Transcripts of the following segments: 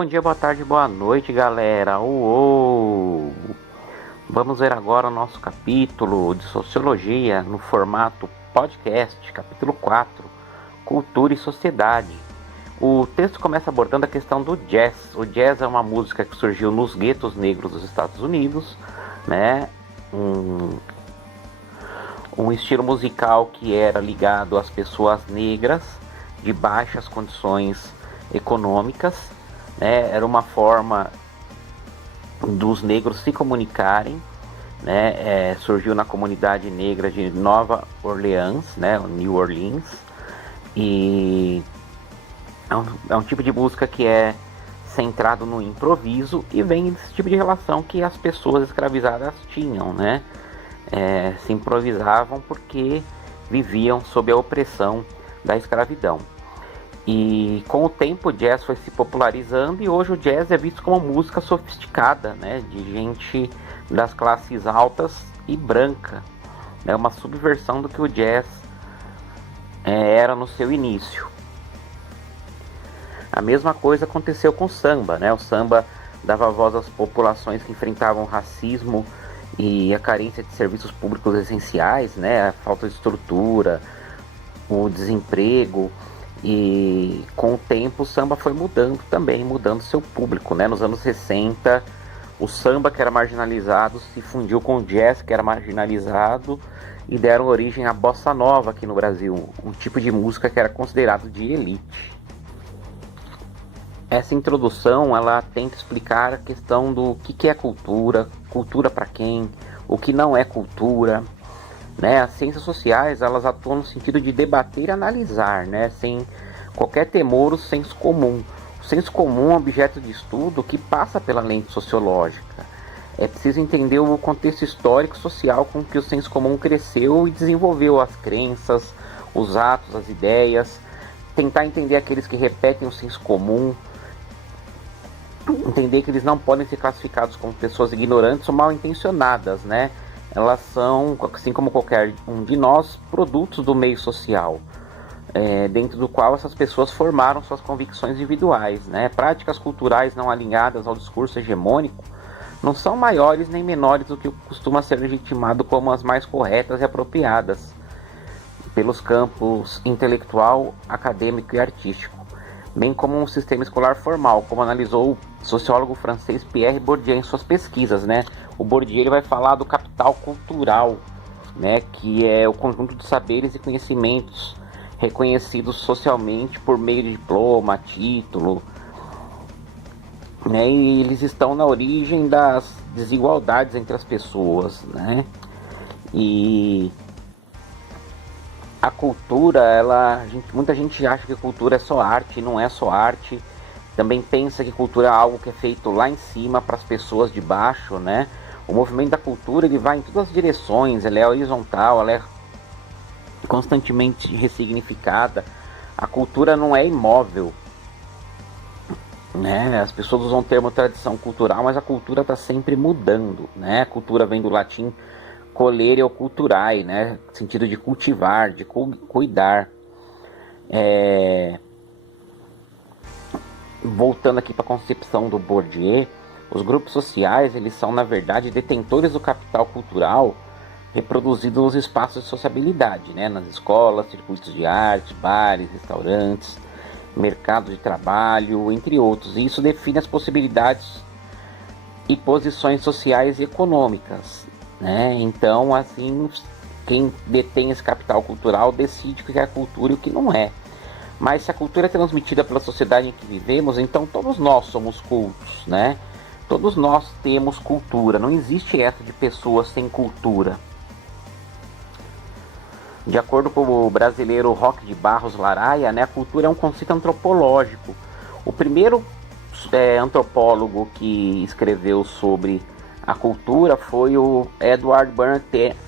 Bom dia, boa tarde, boa noite, galera. Uou! Vamos ver agora o nosso capítulo de Sociologia no formato podcast, capítulo 4, Cultura e Sociedade. O texto começa abordando a questão do jazz. O jazz é uma música que surgiu nos guetos negros dos Estados Unidos, né? Um estilo musical que era ligado às pessoas negras de baixas condições econômicas, né? Era uma forma dos negros se comunicarem, né? Surgiu na comunidade negra de Nova Orleans, né? New Orleans, e é um tipo de música que é centrado no improviso e vem desse tipo de relação que as pessoas escravizadas tinham, né? Se improvisavam porque viviam sob a opressão da escravidão. E com o tempo o jazz foi se popularizando e hoje o jazz é visto como música sofisticada, né, de gente das classes altas e branca. É uma subversão do que o jazz era no seu início. A mesma coisa aconteceu com o samba, né? O samba dava voz às populações que enfrentavam o racismo e a carência de serviços públicos essenciais, né? A falta de estrutura, o desemprego. E com o tempo o samba foi mudando também, mudando seu público, né? Nos anos 60, o samba que era marginalizado se fundiu com o jazz que era marginalizado e deram origem à bossa nova aqui no Brasil, um tipo de música que era considerado de elite. Essa introdução, ela tenta explicar a questão do que é cultura, cultura para quem, o que não é cultura, né? As ciências sociais, elas atuam no sentido de debater e analisar, né? Sem qualquer temor, o senso comum. O senso comum é um objeto de estudo que passa pela lente sociológica. É preciso entender o contexto histórico e social com que o senso comum cresceu e desenvolveu as crenças, os atos, as ideias, tentar entender aqueles que repetem o senso comum, entender que eles não podem ser classificados como pessoas ignorantes ou mal intencionadas, né? Elas são, assim como qualquer um de nós, produtos do meio social, dentro do qual essas pessoas formaram suas convicções individuais, né? Práticas culturais não alinhadas ao discurso hegemônico não são maiores nem menores do que costuma ser legitimado como as mais corretas e apropriadas pelos campos intelectual, acadêmico e artístico, bem como um sistema escolar formal, como analisou o sociólogo francês Pierre Bourdieu em suas pesquisas, né? O Bourdieu ele vai falar do capital cultural, né? Que é o conjunto de saberes e conhecimentos reconhecidos socialmente por meio de diploma, título, né? E eles estão na origem das desigualdades entre as pessoas, né? E a cultura, muita gente acha que cultura é só arte, não é só arte. Também pensa que cultura é algo que é feito lá em cima para as pessoas de baixo, né? O movimento da cultura ele vai em todas as direções, ela é horizontal, ela é constantemente ressignificada. A cultura não é imóvel, né? As pessoas usam o termo tradição cultural, mas a cultura está sempre mudando, né? A cultura vem do latim colere ou culturae, né? Sentido de cultivar, de cuidar. Voltando aqui para a concepção do Bourdieu, os grupos sociais eles são na verdade detentores do capital cultural reproduzido nos espaços de sociabilidade, né? Nas escolas, circuitos de arte, bares, restaurantes, mercado de trabalho, entre outros. E isso define as possibilidades e posições sociais e econômicas, né? Então, assim, quem detém esse capital cultural decide o que é cultura e o que não é. Mas se a cultura é transmitida pela sociedade em que vivemos, então todos nós somos cultos, né? Todos nós temos cultura, não existe essa de pessoas sem cultura. De acordo com o brasileiro Roque de Barros Laraia, né, a cultura é um conceito antropológico. O primeiro antropólogo que escreveu sobre a cultura foi o Edward Burne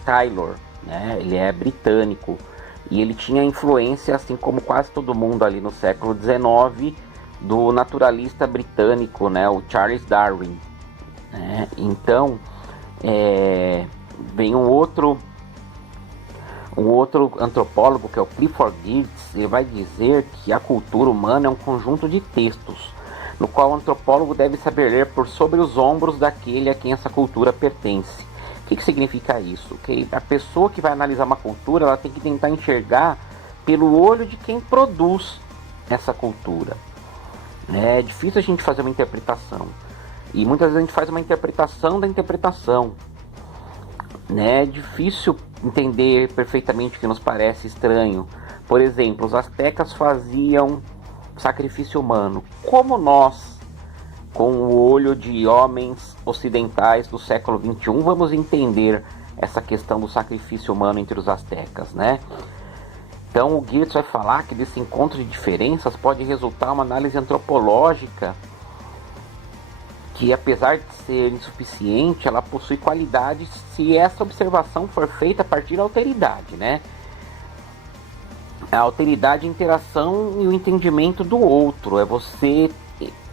Taylor, né? Ele é britânico e ele tinha influência, assim como quase todo mundo ali no século XIX, do naturalista britânico, né? O Charles Darwin, né? Então, vem um outro antropólogo, que é o Clifford Geertz, ele vai dizer que a cultura humana é um conjunto de textos no qual o antropólogo deve saber ler por sobre os ombros daquele a quem essa cultura pertence. O que significa isso? Que a pessoa que vai analisar uma cultura, ela tem que tentar enxergar pelo olho de quem produz essa cultura. É difícil a gente fazer uma interpretação. E muitas vezes a gente faz uma interpretação da interpretação. É difícil entender perfeitamente o que nos parece estranho. Por exemplo, os astecas faziam sacrifício humano. Como nós, com o olho de homens ocidentais do século XXI, vamos entender essa questão do sacrifício humano entre os astecas, né? Então o Geertz vai falar que desse encontro de diferenças pode resultar uma análise antropológica que, apesar de ser insuficiente, ela possui qualidades se essa observação for feita a partir da alteridade, né? A alteridade, a interação e o entendimento do outro, é você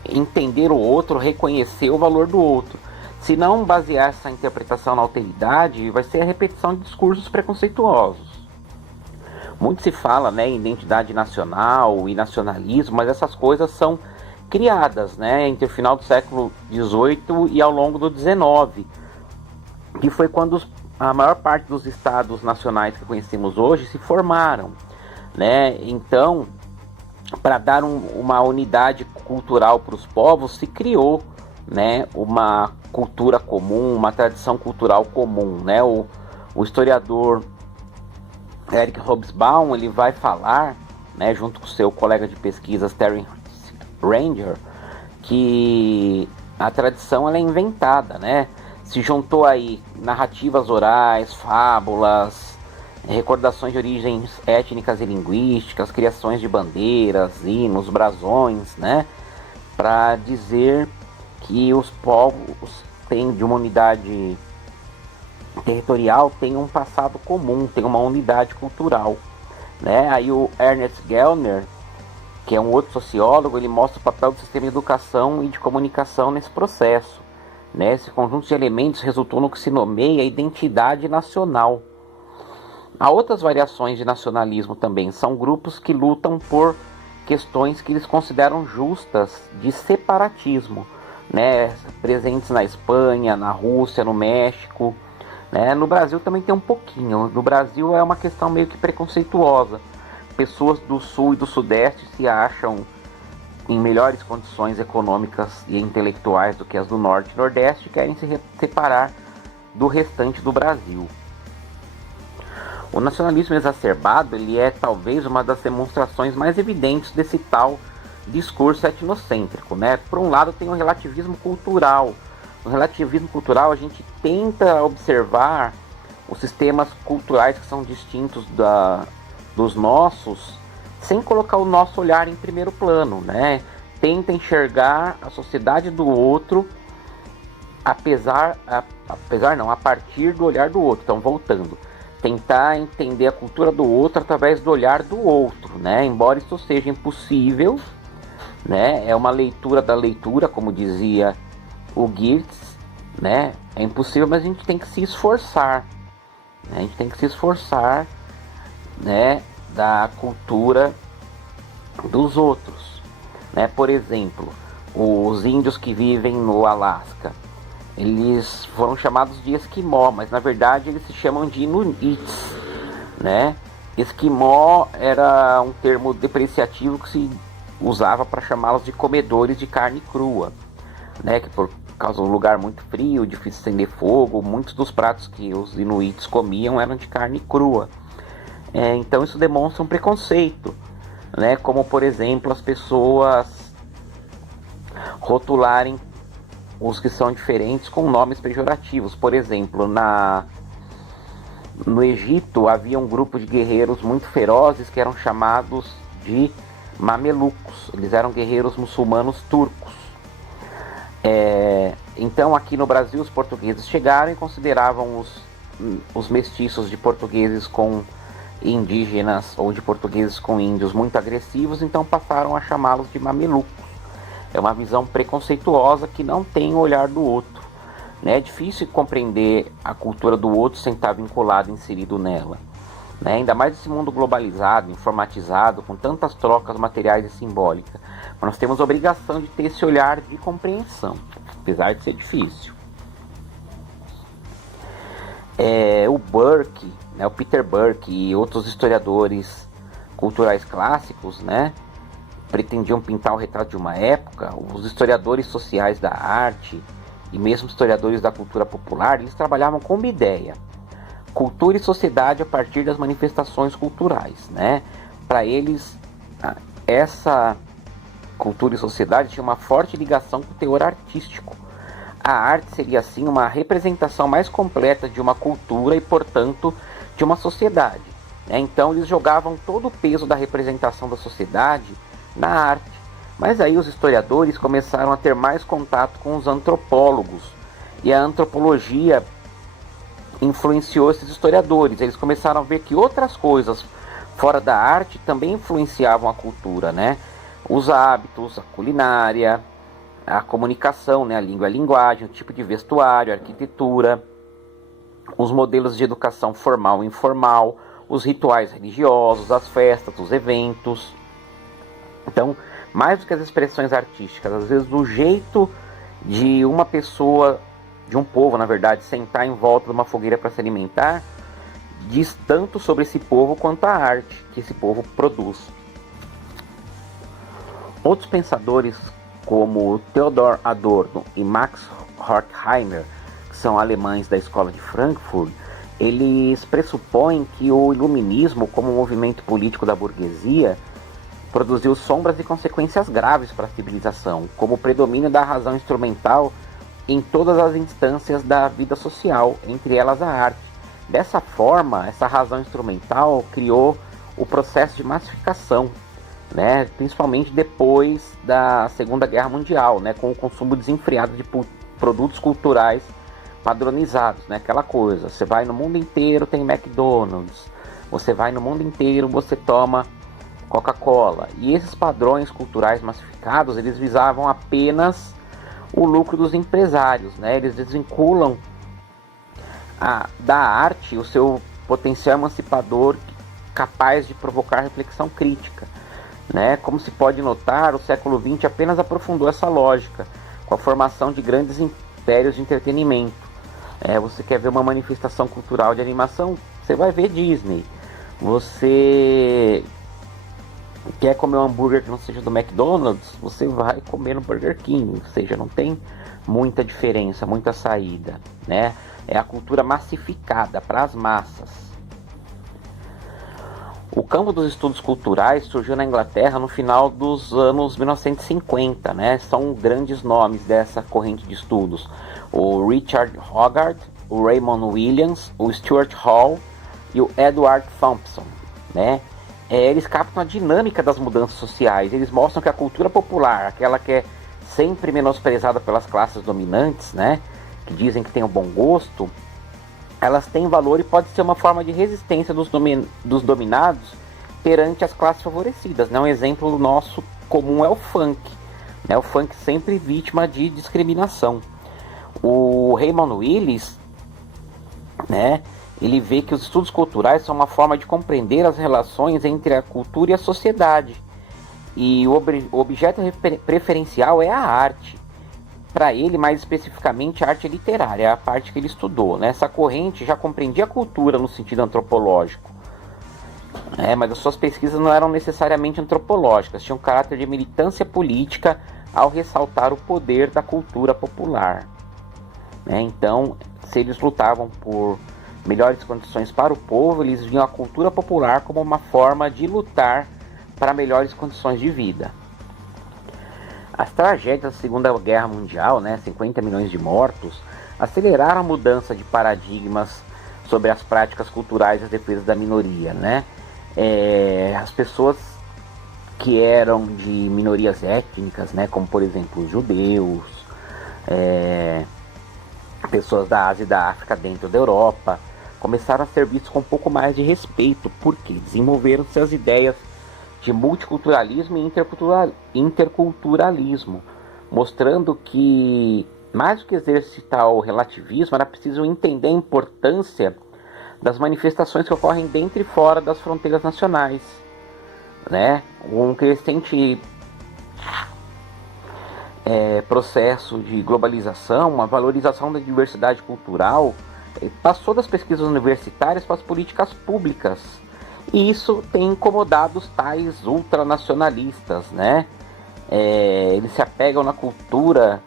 entender o outro, reconhecer o valor do outro. Se não basear essa interpretação na alteridade, vai ser a repetição de discursos preconceituosos. Muito se fala, né, em identidade nacional e nacionalismo, mas essas coisas são criadas, né, entre o final do século XVIII e ao longo do XIX, que foi quando a maior parte dos estados nacionais que conhecemos hoje se formaram, né? Então, para dar uma unidade cultural para os povos, se criou, né, uma cultura comum, uma tradição cultural comum, né? O historiador Eric Hobsbawm, ele vai falar, né, junto com seu colega de pesquisas Terry Ranger, que a tradição ela é inventada, né? Se juntou aí narrativas orais, fábulas, recordações de origens étnicas e linguísticas, criações de bandeiras, hinos, brasões, né? Para dizer que os povos têm de uma unidade territorial, tem um passado comum, tem uma unidade cultural, né? Aí o Ernest Gellner, que é um outro sociólogo, ele mostra o papel do sistema de educação e de comunicação nesse processo, né? Esse conjunto de elementos resultou no que se nomeia identidade nacional. Há outras variações de nacionalismo também, são grupos que lutam por questões que eles consideram justas de separatismo, né? Presentes na Espanha, na Rússia, no México, né? No Brasil também tem um pouquinho. No Brasil é uma questão meio que preconceituosa. Pessoas do Sul e do Sudeste se acham em melhores condições econômicas e intelectuais do que as do Norte e Nordeste e querem se separar do restante do Brasil. O nacionalismo exacerbado, ele é talvez uma das demonstrações mais evidentes desse tal discurso etnocêntrico, né? Por um lado tem o relativismo cultural. No relativismo cultural a gente tenta observar os sistemas culturais que são distintos dos nossos, sem colocar o nosso olhar em primeiro plano, né? Tenta enxergar a sociedade do outro a partir do olhar do outro. Então, voltando, tentar entender a cultura do outro através do olhar do outro, né? Embora isso seja impossível, né? É uma leitura da leitura, como dizia o Geertz, né? É impossível, mas a gente tem que se esforçar, né? A gente tem que se esforçar, né, da cultura dos outros, né? Por exemplo, os índios que vivem no Alasca, eles foram chamados de esquimó, mas na verdade eles se chamam de inuits, né? Esquimó era um termo depreciativo que se usava para chamá-los de comedores de carne crua, né? Que por causa do lugar muito frio, difícil acender fogo, muitos dos pratos que os inuits comiam eram de carne crua. Então isso demonstra um preconceito, né? Como por exemplo as pessoas rotularem os que são diferentes com nomes pejorativos. Por exemplo, no Egito havia um grupo de guerreiros muito ferozes que eram chamados de mamelucos. Eles eram guerreiros muçulmanos turcos. Então aqui no Brasil os portugueses chegaram e consideravam os mestiços de portugueses com indígenas ou de portugueses com índios muito agressivos, então passaram a chamá-los de mamelucos. É uma visão preconceituosa que não tem o olhar do outro, né? É difícil compreender a cultura do outro sem estar vinculado, inserido nela, né? Ainda mais esse mundo globalizado, informatizado, com tantas trocas materiais e simbólicas. Mas nós temos a obrigação de ter esse olhar de compreensão, apesar de ser difícil. O Burke, né, o Peter Burke e outros historiadores culturais clássicos, né, pretendiam pintar o retrato de uma época. Os historiadores sociais da arte e mesmo historiadores da cultura popular, eles trabalhavam com uma ideia: cultura e sociedade a partir das manifestações culturais, né? Para eles, essa cultura e sociedade tinha uma forte ligação com o teor artístico. A arte seria, assim, uma representação mais completa de uma cultura e, portanto, de uma sociedade, né? Então, eles jogavam todo o peso da representação da sociedade na arte. Mas aí os historiadores começaram a ter mais contato com os antropólogos, e a antropologia influenciou esses historiadores. Eles começaram a ver que outras coisas fora da arte também influenciavam a cultura, né? Os hábitos, a culinária, a comunicação, né? A língua e a linguagem, o tipo de vestuário, a arquitetura, os modelos de educação formal e informal, os rituais religiosos, as festas, os eventos. Então, mais do que as expressões artísticas, às vezes o jeito de uma pessoa, de um povo, na verdade, sentar em volta de uma fogueira para se alimentar, diz tanto sobre esse povo quanto a arte que esse povo produz. Outros pensadores, como Theodor Adorno e Max Horkheimer, que são alemães da Escola de Frankfurt, eles pressupõem que o iluminismo, como movimento político da burguesia, produziu sombras e consequências graves para a civilização, como o predomínio da razão instrumental em todas as instâncias da vida social, entre elas a arte. Dessa forma, essa razão instrumental criou o processo de massificação, né, principalmente depois da Segunda Guerra Mundial, né, com o consumo desenfreado de produtos culturais padronizados, né, aquela coisa, você vai no mundo inteiro, tem McDonald's, você vai no mundo inteiro, você toma Coca-Cola. E esses padrões culturais massificados, eles visavam apenas o lucro dos empresários, né? Eles desvinculam da arte o seu potencial emancipador capaz de provocar reflexão crítica, né? Como se pode notar, o século XX apenas aprofundou essa lógica com a formação de grandes impérios de entretenimento. Você quer ver uma manifestação cultural de animação? Você vai ver Disney. Você quer comer um hambúrguer que não seja do McDonald's? Você vai comer no Burger King. Ou seja, não tem muita diferença, muita saída, né? É a cultura massificada para as massas. O campo dos estudos culturais surgiu na Inglaterra no final dos anos 1950, né? São grandes nomes dessa corrente de estudos: o Richard Hogarth, o Raymond Williams, o Stuart Hall e o Edward Thompson, né? Eles captam a dinâmica das mudanças sociais. Eles mostram que a cultura popular, aquela que é sempre menosprezada pelas classes dominantes, né, que dizem que tem um bom gosto, elas têm valor e pode ser uma forma de resistência dos dominados perante as classes favorecidas, né? Um exemplo nosso comum é o funk, né? O funk sempre vítima de discriminação. O Raymond Willis, né, ele vê que os estudos culturais são uma forma de compreender as relações entre a cultura e a sociedade. E o objeto preferencial é a arte. Para ele, mais especificamente, a arte literária, é a parte que ele estudou, né? Essa corrente já compreendia a cultura no sentido antropológico, mas as suas pesquisas não eram necessariamente antropológicas, tinham caráter de militância política ao ressaltar o poder da cultura popular, né? Então, se eles lutavam por melhores condições para o povo, eles viam a cultura popular como uma forma de lutar para melhores condições de vida. As tragédias da Segunda Guerra Mundial, né, 50 milhões de mortos, aceleraram a mudança de paradigmas sobre as práticas culturais e as defesas da minoria, né? As pessoas que eram de minorias étnicas, né, como por exemplo os judeus, pessoas da Ásia e da África dentro da Europa, começaram a ser vistos com um pouco mais de respeito, porque desenvolveram-se as ideias de multiculturalismo e interculturalismo, mostrando que, mais do que exercitar o relativismo, era preciso entender a importância das manifestações que ocorrem dentro e fora das fronteiras nacionais, né? Um crescente processo de globalização, uma valorização da diversidade cultural, passou das pesquisas universitárias para as políticas públicas. E isso tem incomodado os tais ultranacionalistas, né? Eles se apegam na cultura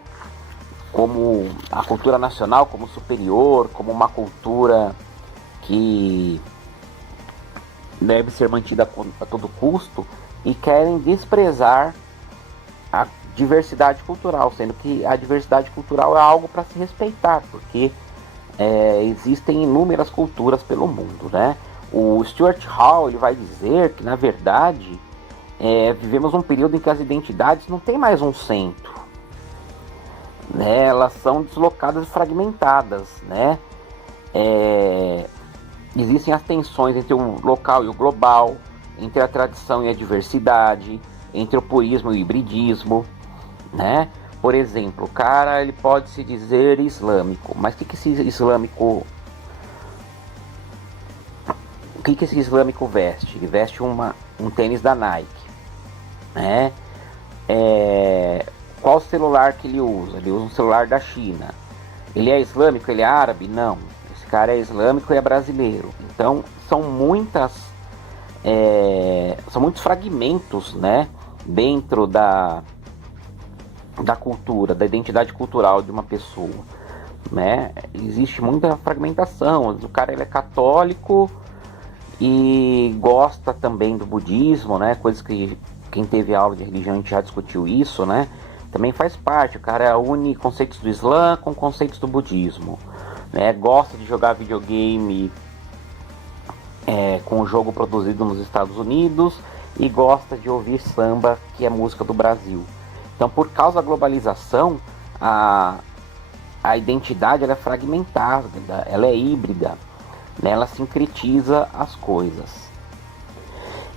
como a cultura nacional como superior, como uma cultura que deve ser mantida a todo custo, e querem desprezar a diversidade cultural, sendo que a diversidade cultural é algo para se respeitar, porque existem inúmeras culturas pelo mundo, né? O Stuart Hall ele vai dizer que, na verdade, vivemos um período em que as identidades não têm mais um centro, né? Elas são deslocadas e fragmentadas, né? Existem as tensões entre o local e o global, entre a tradição e a diversidade, entre o purismo e o hibridismo, né? Por exemplo, o cara ele pode se dizer islâmico, mas o que esse islâmico veste? Ele veste um tênis da Nike, né? Qual celular que ele usa? Ele usa um celular da China. Ele é islâmico? Ele é árabe? Não. Esse cara é islâmico e é brasileiro. Então são muitos fragmentos, né, dentro da cultura, da identidade cultural de uma pessoa, né? Existe muita fragmentação. O cara ele é católico e gosta também do budismo, né? Coisas que quem teve aula de religião a gente já discutiu isso, né? Também faz parte. O cara une conceitos do Islã com conceitos do budismo, né? Gosta de jogar videogame com o jogo produzido nos Estados Unidos e gosta de ouvir samba, que é música do Brasil. Então, por causa da globalização, a identidade ela é fragmentada, ela é híbrida, né? Ela sincretiza as coisas.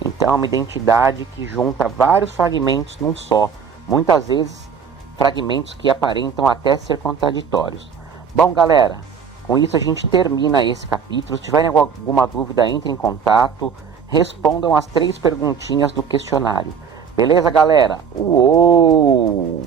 Então, é uma identidade que junta vários fragmentos num só. Muitas vezes, fragmentos que aparentam até ser contraditórios. Bom, galera, com isso a gente termina esse capítulo. Se tiverem alguma dúvida, entrem em contato. Respondam as 3 perguntinhas do questionário. Beleza, galera? Uou!